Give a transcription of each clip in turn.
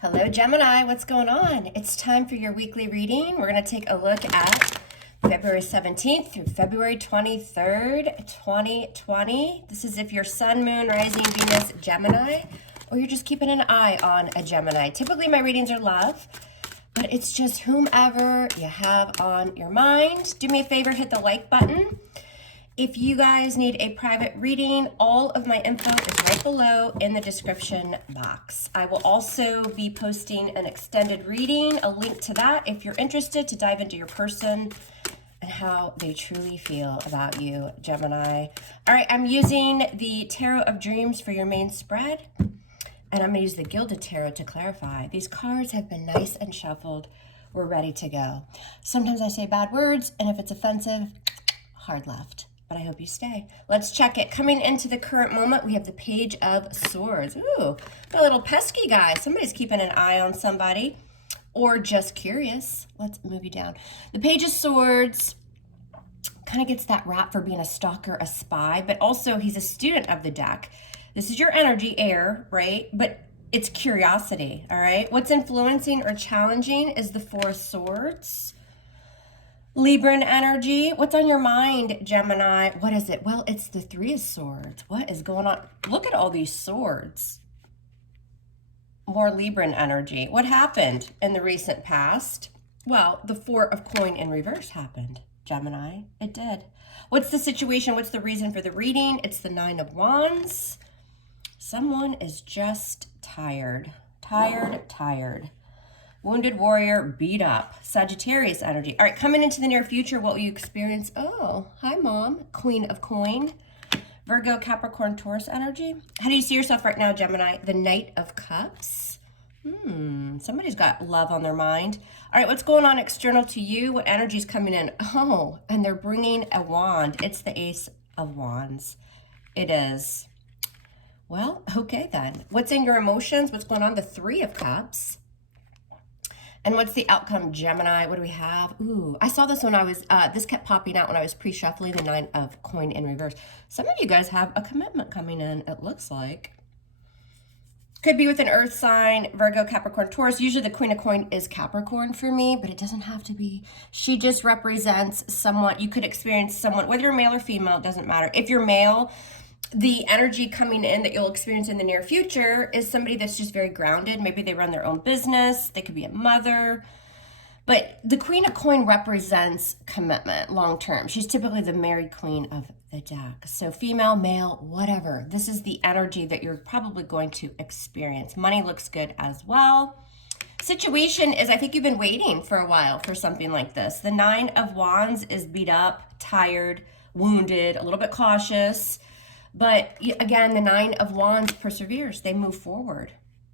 Hello, Gemini. What's going on? It's time for your weekly reading. We're going to take a look at February 17th through February 23rd, 2020. This is if you're Sun, Moon, Rising, Venus, Gemini, or you're just keeping an eye on a Gemini. Typically, my readings are love, but it's just whomever you have on your mind. Do me a favor, hit the like button. If you guys need a private reading, all of my info is right below in the description box. I will also be posting an extended reading, a link to that if you're interested to dive into your person and how they truly feel about you, Gemini. All right, I'm using the Tarot of Dreams for your main spread, and I'm going to use the Gilded Tarot to clarify. These cards have been nice and shuffled. We're ready to go. Sometimes I say bad words, and if it's offensive, hard left. But I hope you stay. Let's check it. Coming into the current moment, we have the Page of Swords. Ooh, a little pesky guy. Somebody's keeping an eye on somebody or just curious. Let's move you down. The Page of Swords kind of gets that rap for being a stalker, a spy, but also he's a student of the deck. This is your energy, air, right? But it's curiosity, all right? What's influencing or challenging is the Four of Swords. Libran energy. What's on your mind, Gemini? What is it? Well, it's the Three of Swords. What is going on? Look at all these swords. More Libran energy. What happened in the recent past? Well, the Four of Coin in reverse happened, Gemini. It did. What's the situation? What's the reason for the reading? It's the Nine of Wands. Someone is just tired. Tired. Wounded warrior, beat up. Sagittarius energy. All right, coming into the near future, what will you experience? Oh, hi, Mom. Queen of Coin. Virgo, Capricorn, Taurus energy. How do you see yourself right now, Gemini? The Knight of Cups. Somebody's got love on their mind. All right, what's going on external to you? What energy is coming in? Oh, and they're bringing a wand. It's the Ace of Wands. It is. Well, okay then. What's in your emotions? What's going on? The Three of Cups. And what's the outcome, Gemini? What do we have? Ooh, I saw this when I was, this kept popping out when I was pre-shuffling the Nine of Coin in reverse. Some of you guys have a commitment coming in, it looks like. Could be with an earth sign, Virgo, Capricorn, Taurus. Usually the Queen of Coin is Capricorn for me, but it doesn't have to be. She just represents someone, you could experience someone, whether you're male or female, it doesn't matter. If you're male, the energy coming in that you'll experience in the near future is somebody that's just very grounded. Maybe they run their own business. They could be a mother. But the Queen of Coin represents commitment long term. She's typically the married queen of the deck. So female, male, whatever. This is the energy that you're probably going to experience. Money looks good as well. Situation is, I think you've been waiting for a while for something like this. The Nine of Wands is beat up, tired, wounded, a little bit cautious. But again, the Nine of Wands perseveres. They move forward,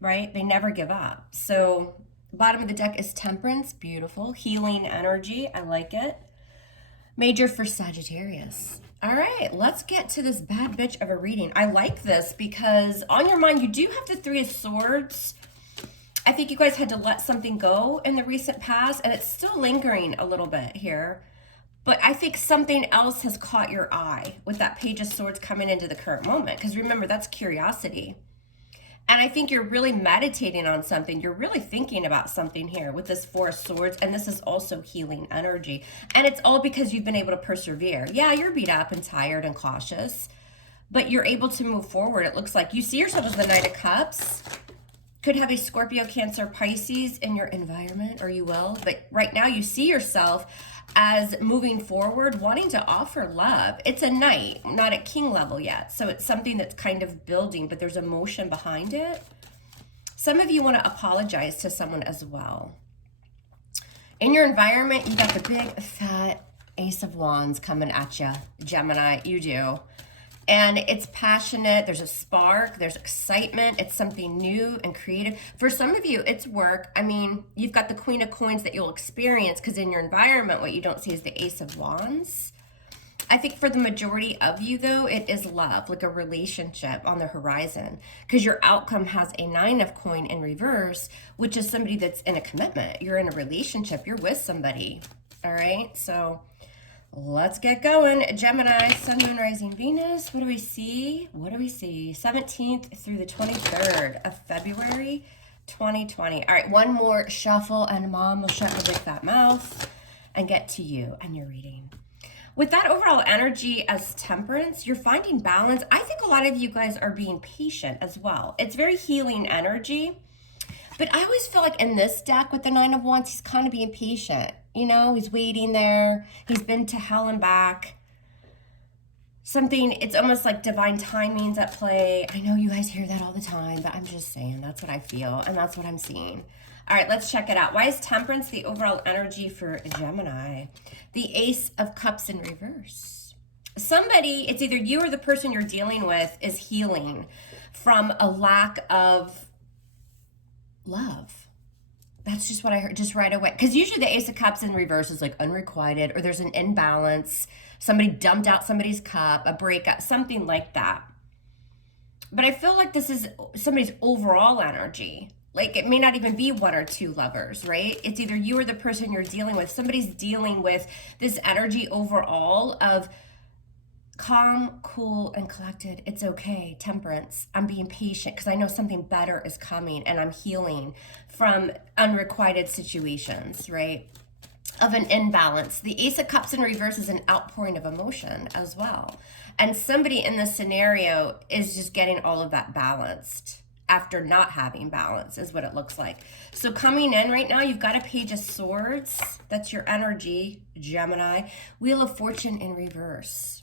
right? They never give up. So bottom of the deck is Temperance. Beautiful. Healing energy. I like it. Major for Sagittarius. All right, let's get to this bad bitch of a reading. I like this because on your mind, you do have the Three of Swords. I think you guys had to let something go in the recent past, and it's still lingering a little bit here. But I think something else has caught your eye with that Page of Swords coming into the current moment. Because remember, that's curiosity. And I think you're really meditating on something. You're really thinking about something here with this Four of Swords. And this is also healing energy. And it's all because you've been able to persevere. Yeah, you're beat up and tired and cautious. But you're able to move forward. It looks like you see yourself as the Knight of Cups. Could have a Scorpio, Cancer, Pisces in your environment, or you will. But right now you see yourself as moving forward, wanting to offer love. It's a knight, not at king level yet. So it's something that's kind of building, but there's emotion behind it. Some of you want to apologize to someone as well. In your environment, you got the big, fat Ace of Wands coming at you, Gemini. You do. And it's passionate, there's a spark, there's excitement, it's something new and creative. For some of you, it's work. I mean, you've got the Queen of Coins that you'll experience because in your environment, what you don't see is the Ace of Wands. I think for the majority of you, though, it is love, like a relationship on the horizon, because your outcome has a Nine of Coin in reverse, which is somebody that's in a commitment. You're in a relationship, you're with somebody, all right? So let's get going. Gemini, Sun, Moon, Rising, Venus. What do we see? 17th through the 23rd of February 2020. All right, one more shuffle and Mom will shut her big fat mouth and get to you and your reading. With that overall energy as Temperance, you're finding balance. I think a lot of you guys are being patient as well. It's very healing energy. But I always feel like in this deck with the Nine of Wands, he's kind of being patient. You know, he's waiting there. He's been to hell and back. It's almost like divine timing's at play. I know you guys hear that all the time, but I'm just saying that's what I feel and that's what I'm seeing. All right, let's check it out. Why is Temperance the overall energy for Gemini? The Ace of Cups in reverse. Somebody, it's either you or the person you're dealing with, is healing from a lack of love. That's just what I heard just right away. Because usually the Ace of Cups in reverse is like unrequited, or there's an imbalance. Somebody dumped out somebody's cup, a breakup, something like that. But I feel like this is somebody's overall energy. Like, it may not even be one or two lovers, right? It's either you or the person you're dealing with. Somebody's dealing with this energy overall of calm, cool, and collected. It's okay. Temperance. I'm being patient because I know something better is coming, and I'm healing from unrequited situations, right? Of an imbalance. The Ace of Cups in reverse is an outpouring of emotion as well. And somebody in this scenario is just getting all of that balanced after not having balance, is what it looks like. So coming in right now, you've got a Page of Swords. That's your energy, Gemini. Wheel of Fortune in reverse.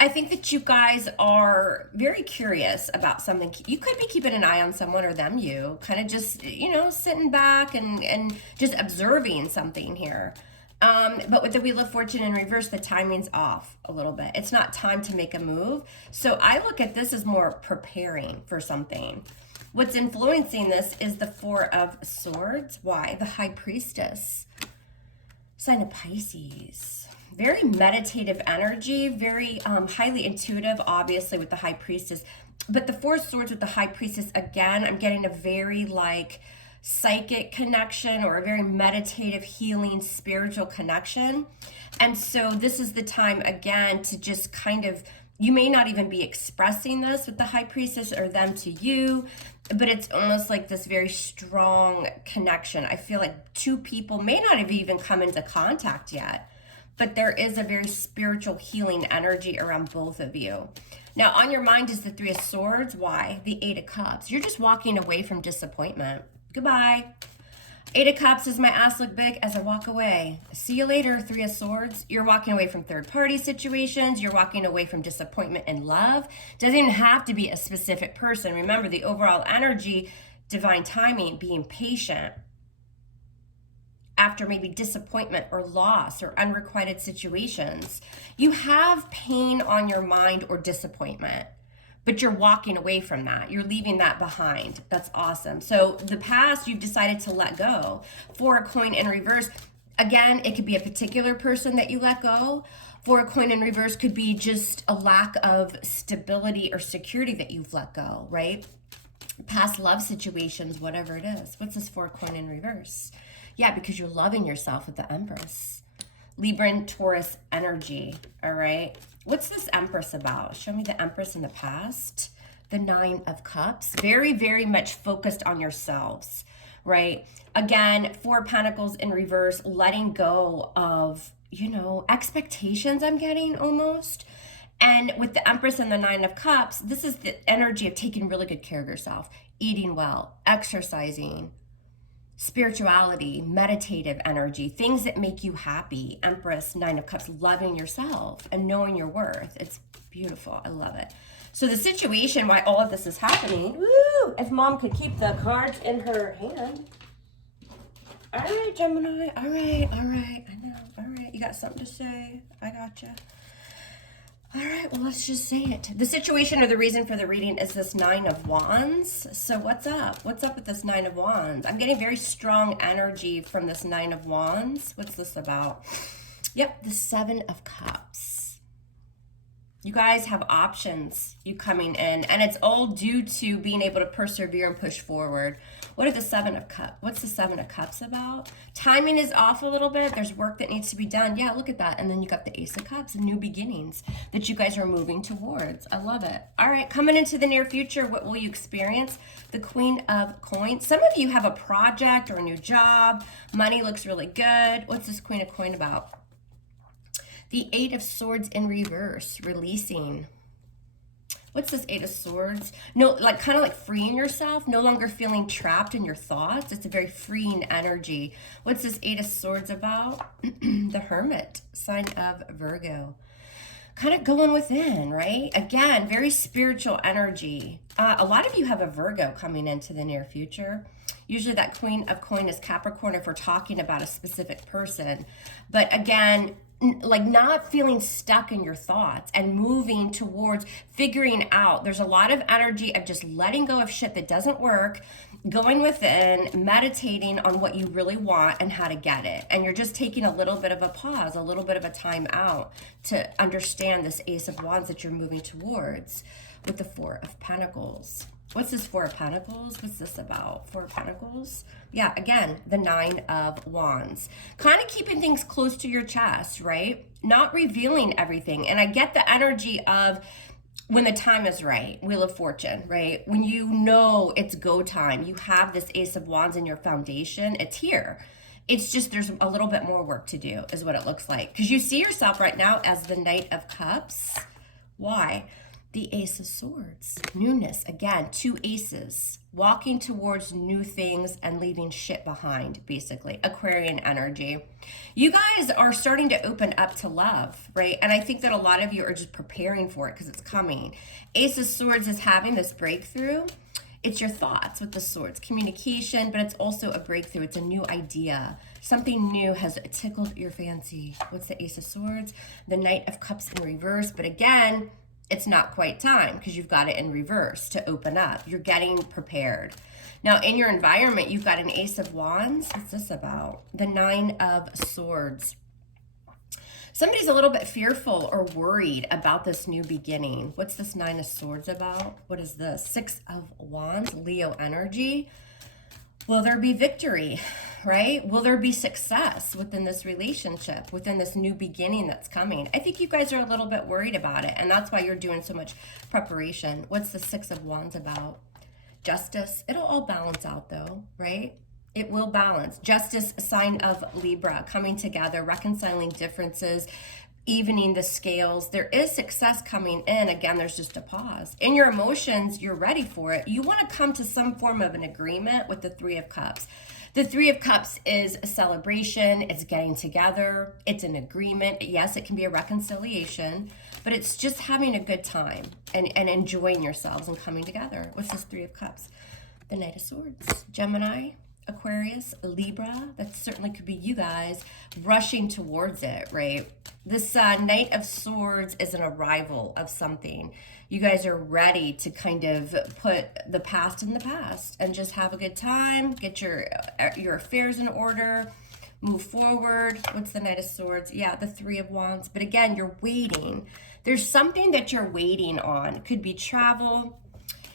I think that you guys are very curious about something. You could be keeping an eye on someone, or them, you. Kind of just, you know, sitting back and just observing something here. But with the Wheel of Fortune in reverse, the timing's off a little bit. It's not time to make a move. So I look at this as more preparing for something. What's influencing this is the Four of Swords. Why? The High Priestess. Sign of Pisces. Very meditative energy, very highly intuitive, obviously, with the High Priestess. But the Four of Swords with the High Priestess, again, I'm getting a very, like, psychic connection, or a very meditative, healing, spiritual connection. And so this is the time, again, to just kind of, you may not even be expressing this with the High Priestess or them to you, but it's almost like this very strong connection. I feel like two people may not have even come into contact yet, but there is a very spiritual healing energy around both of you. Now, on your mind is the Three of Swords. Why? The Eight of Cups. You're just walking away from disappointment. Goodbye. Eight of Cups is my ass look big as I walk away. See you later, Three of Swords. You're walking away from third-party situations. You're walking away from disappointment in love. Doesn't even have to be a specific person. Remember, the overall energy, divine timing, being patient after maybe disappointment or loss or unrequited situations. You have pain on your mind or disappointment, but you're walking away from that. You're leaving that behind. That's awesome. So the past, you've decided to let go. Four of Coin in reverse. Again, it could be a particular person that you let go. Four of Coin in reverse could be just a lack of stability or security that you've let go, right? Past love situations, whatever it is. What's this Four of Coin in reverse? Yeah, because you're loving yourself with the Empress. Libra and Taurus energy, all right? What's this Empress about? Show me the Empress in the past. The Nine of Cups. Very, very much focused on yourselves, right? Again, Four of Pentacles in reverse, letting go of, you know, expectations I'm getting almost. And with the Empress and the Nine of Cups, this is the energy of taking really good care of yourself, eating well, exercising, spirituality, meditative energy, things that make you happy. Empress, Nine of Cups, loving yourself and knowing your worth. It's beautiful. I love it. So the situation why all of this is happening, woo, if Mom could keep the cards in her hand. All right, Gemini. All right. I know. All right. You got something to say? I gotcha. All right, well, let's just say it. The situation or the reason for the reading is this Nine of Wands. So what's up? What's up with this Nine of Wands? I'm getting very strong energy from this Nine of Wands. What's this about? Yep, the Seven of Cups. You guys have options, you coming in, and it's all due to being able to persevere and push forward. What are the Seven of Cups? What's the Seven of Cups about? Timing is off a little bit. There's work that needs to be done. Yeah, look at that. And then you got the Ace of Cups and new beginnings that you guys are moving towards. I love it. All right, coming into the near future, what will you experience? The Queen of Coins. Some of you have a project or a new job. Money looks really good. What's this Queen of Coin about? The Eight of Swords in reverse, releasing. What's this Eight of Swords? No, like kind of like freeing yourself, no longer feeling trapped in your thoughts. It's a very freeing energy. What's this Eight of Swords about? The Hermit, sign of Virgo. Kind of going within, right? Again, very spiritual energy. A lot of you have a Virgo coming into the near future. Usually that Queen of Coin is Capricorn if we're talking about a specific person. But again, like not feeling stuck in your thoughts and moving towards figuring out. There's a lot of energy of just letting go of shit that doesn't work, going within, meditating on what you really want and how to get it. And you're just taking a little bit of a pause, a little bit of a time out to understand this Ace of Wands that you're moving towards with the Four of Pentacles. What's this Four of Pentacles? What's this about? Four of Pentacles? Yeah, again, the Nine of Wands. Kind of keeping things close to your chest, right? Not revealing everything. And I get the energy of when the time is right, Wheel of Fortune, right? When you know it's go time, you have this Ace of Wands in your foundation, it's here. It's just there's a little bit more work to do is what it looks like. Because you see yourself right now as the Knight of Cups. Why? The Ace of Swords, newness, again, two aces, walking towards new things and leaving shit behind, basically, Aquarian energy. You guys are starting to open up to love, right? And I think that a lot of you are just preparing for it because it's coming. Ace of Swords is having this breakthrough. It's your thoughts with the swords, communication, but it's also a breakthrough. It's a new idea. Something new has tickled your fancy. What's the Ace of Swords? The Knight of Cups in reverse, but again, it's not quite time because you've got it in reverse to open up. You're getting prepared. Now, in your environment, you've got an Ace of Wands. What's this about? The Nine of Swords. Somebody's a little bit fearful or worried about this new beginning. What's this Nine of Swords about? What is this? Six of Wands, Leo energy. Will there be victory, right? Will there be success within this relationship, within this new beginning that's coming? I think you guys are a little bit worried about it, and that's why you're doing so much preparation. What's the Six of Wands about? Justice. It'll all balance out though, right? It will balance. Justice, sign of Libra, coming together, reconciling differences, evening the scales. There is success coming in. Again, there's just a pause. In your emotions, you're ready for it. You want to come to some form of an agreement with the Three of Cups. The Three of Cups is a celebration. It's getting together. It's an agreement. Yes, it can be a reconciliation, but it's just having a good time and enjoying yourselves and coming together. What's this Three of Cups? The Knight of Swords. Gemini, Aquarius, Libra, that certainly could be you guys rushing towards it, right? This Knight of Swords is an arrival of something. You guys are ready to kind of put the past in the past and just have a good time, get your affairs in order, move forward. What's the Knight of Swords? Yeah, the Three of Wands. But again, you're waiting. There's something that you're waiting on. It could be travel.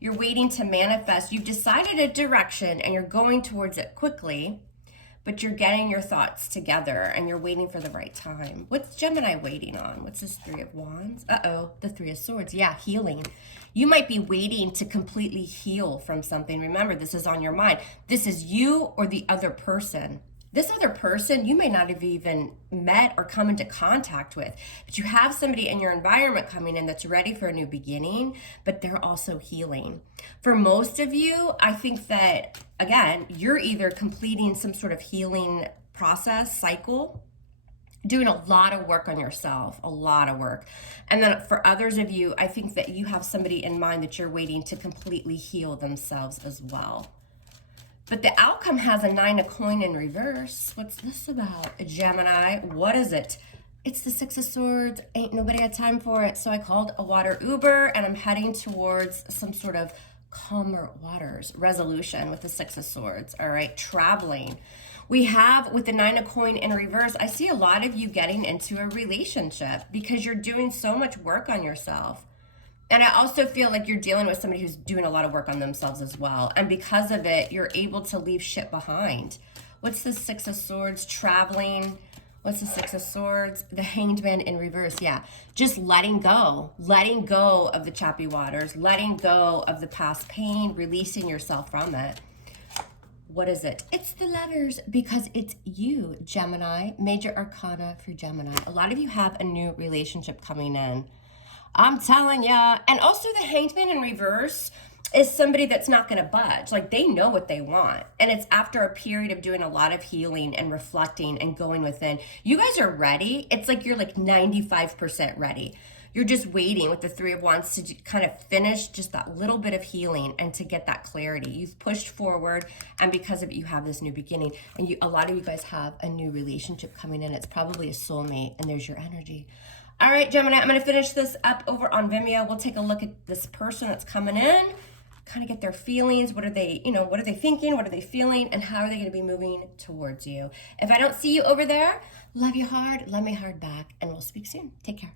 You're waiting to manifest. You've decided a direction and you're going towards it quickly, but you're getting your thoughts together and you're waiting for the right time. What's Gemini waiting on? What's this Three of Wands? The Three of Swords. Yeah, healing. You might be waiting to completely heal from something. Remember, this is on your mind. This is you or the other person. This other person you may not have even met or come into contact with, but you have somebody in your environment coming in that's ready for a new beginning, but they're also healing. For most of you, I think that, again, you're either completing some sort of healing process, cycle, doing a lot of work on yourself, a lot of work. And then for others of you, I think that you have somebody in mind that you're waiting to completely heal themselves as well. But the outcome has a Nine of Coin in reverse. What's this about? A Gemini. What is it? It's the Six of Swords. Ain't nobody had time for it. So I called a water Uber and I'm heading towards some sort of calmer waters resolution with the Six of Swords. All right, traveling. We have with the Nine of Coin in reverse, I see a lot of you getting into a relationship because you're doing so much work on yourself. And I also feel like you're dealing with somebody who's doing a lot of work on themselves as well. And because of it, you're able to leave shit behind. What's the Six of Swords? Traveling. What's the Six of Swords? The Hanged Man in reverse. Yeah. Just letting go of the choppy waters, letting go of the past pain, releasing yourself from it. What is it? It's the Lovers, because it's you, Gemini. Major Arcana for Gemini. A lot of you have a new relationship coming in. I'm telling ya. And also the Hanged Man in reverse is somebody that's not going to budge. Like, they know what they want. And it's after a period of doing a lot of healing and reflecting and going within. You guys are ready. It's like you're like 95% ready. You're just waiting with the Three of Wands to kind of finish just that little bit of healing and to get that clarity. You've pushed forward, and because of it, you have this new beginning. And a lot of you guys have a new relationship coming in. It's probably a soulmate, and there's your energy. All right, Gemini, I'm going to finish this up over on Vimeo. We'll take a look at this person that's coming in, kind of get their feelings. What are they, what are they thinking? What are they feeling? And how are they going to be moving towards you? If I don't see you over there, love you hard, love me hard back, and we'll speak soon. Take care.